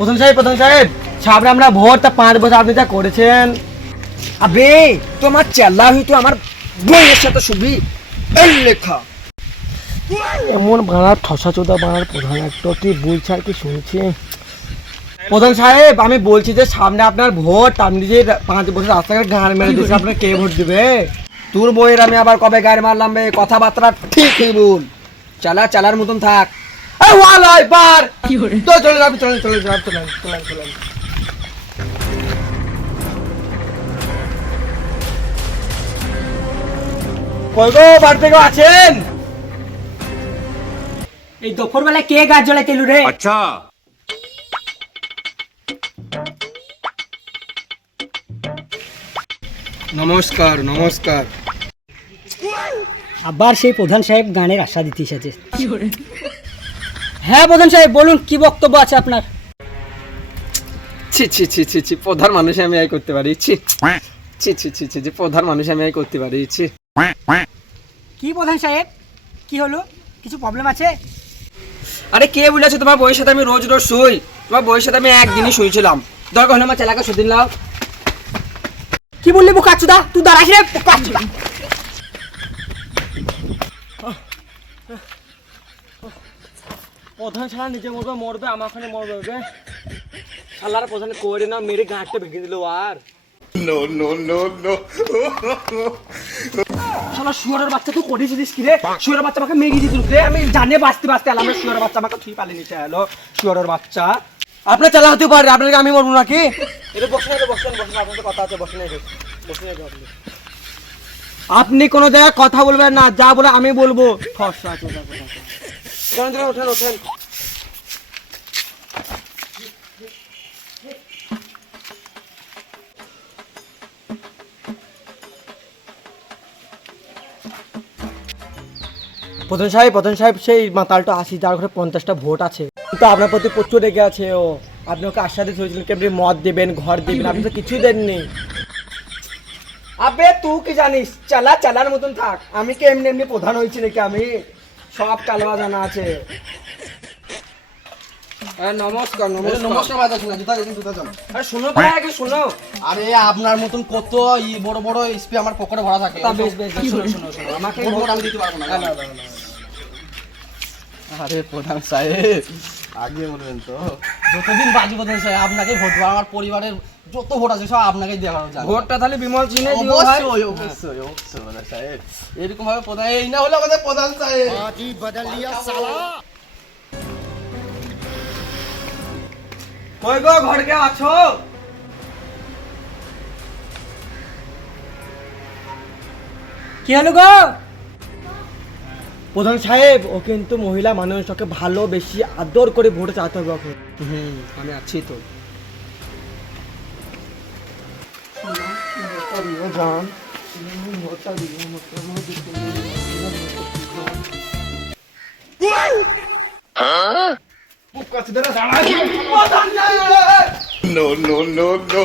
প্রধান সাহেব প্রধান সাহেব সামনে আমরা ভোট তা পাঁচ বছর আপনি যা করেছেন। আবে, তোমার চেল্লা হইতো আমার বইয়ের সাথে শুবি। এই লেখা। এমন বানার ঠসা চোদা বানার প্রধান একটা কি বলছে আর কি শুনছি? প্রধান সাহেব, আমি বলছি যে সামনে আপনার ভোট, আপনি যে পাঁচ বছর রাস্তাঘাট গান মেরে দিয়েছে আপনার কে ভোট দিবে? তোর বইয়ের আমি আবার কবে গাড়ি মারলাম কথাবার্তা ঠিক বল। চালা, চালার মতন থাক। এই ওয়ালা এবার। তো চলে যাবে চলে চলে চলে চলে আছেন? এই দুপুর বেলা কে গাছ জ্বলাইতে রে? আচ্ছা। নমস্কার নমস্কার। আবার সেই প্রধান সাহেব গানের আশা দিতে এসেছে। হ্যাঁ প্রধান সাহেব বলুন কি বক্তব্য আছে আপনার? ছি ছি ছি ছি ছি প্রধান মানুষ আমি এই করতে পারি। ছি ছি ছি ছি ছি ছি প্রধান মানুষ আমি এই করতে পারি। ছি। কি প্রধান সাহেব? কি হলো? কিছু প্রবলেম আছে? আরে কে বলেছে তোমার বইয়ের সাথে আমি রোজ রোজ শুই? তোমার বইয়ের সাথে আমি একদিনই শুয়েছিলাম দরকার হলে আমার চালাকে সুদিন লাও। কি বললি বুকাচুদা তুই দাঁড়াস রে বুকাচুদা প্রধান ছাড়া নিজে মরবে মরবে আমার ওখানে মরবে বে শালার প্রধান করে না মেরে গাঁটটা ভেঙে দিল আর। No no no no. শালা শুয়ারের বাচ্চা তুই করেছিস দিস কি রে? শুয়ারের বাচ্চা আমাকে মেরে দিত রে আমি জানে বাঁচতে বাঁচতে এলাম শুয়ারের বাচ্চা আমাকে থুই পালে নিচে এলো শুয়ারের বাচ্চা। আপনার চালা হতে পারে আপনাকে আমি মরবো নাকি? এটা বসেন এটা বসেন বসেন আপনার সাথে কথা আছে বসেন এই বসেন এই আপনি আপনি কোনো জায়গায় কথা বলবেন না যা বলে আমি বলব। আছে ওটা কথা আছে। ওঠেন ওঠেন। প্রধান সাহেব প্রধান সাহেব, সেই মাতালটা আশি তার ঘরে পঞ্চাশটা ভোট আছে। কিন্তু আপনার প্রতি প্রচুর রেগে আছে, ও। আপনি ওকে আশ্বাস হয়েছিলেন কি আপনি মদ দেবেন, ঘর দেবেন, আপনি তো কিছুই দেননি। আবে, তুই কি জানিস? চালা, চালার মতন থাক। আমি কি এমনি এমনি প্রধান হয়েছি নাকি আমি? সব কালো জানা আছে। হ্যাঁ নমস্কার নমস্কার। আরে শুনো ভাই আগে শুনো। আরে আপনার মতন কত ই বড় বড় আমার পকেটে ভরা থাকে বেশ বেশ বেশ, শোনো শোনো শোনো। আমাকে আমি দিতে পারব না। আরে প্রধান সাহেব আগে বলবেন তো। যতদিন সাহেব আপনাকে ভোট দেবো। আমার পরিবারের যত ভোট আছে সব আপনাকেই দেওয়া হবে ভোটটা তাহলে বিমল চিনে দিও ভাই। অবশ্যই অবশ্যই অবশ্যই প্রধান সাহেব এরকম ভাবে প্রধান এই না হলে আমাদের প্রধান সাহেব। কই গো ঘরে কে আছো? কি হলো গো? প্রধান সাহেব ও কিন্তু মহিলা মানুষ ওকে ভালো বেশি আদর করে ভোটে চাতে হবে ওকে। হুম আমি আছি তো। No no no no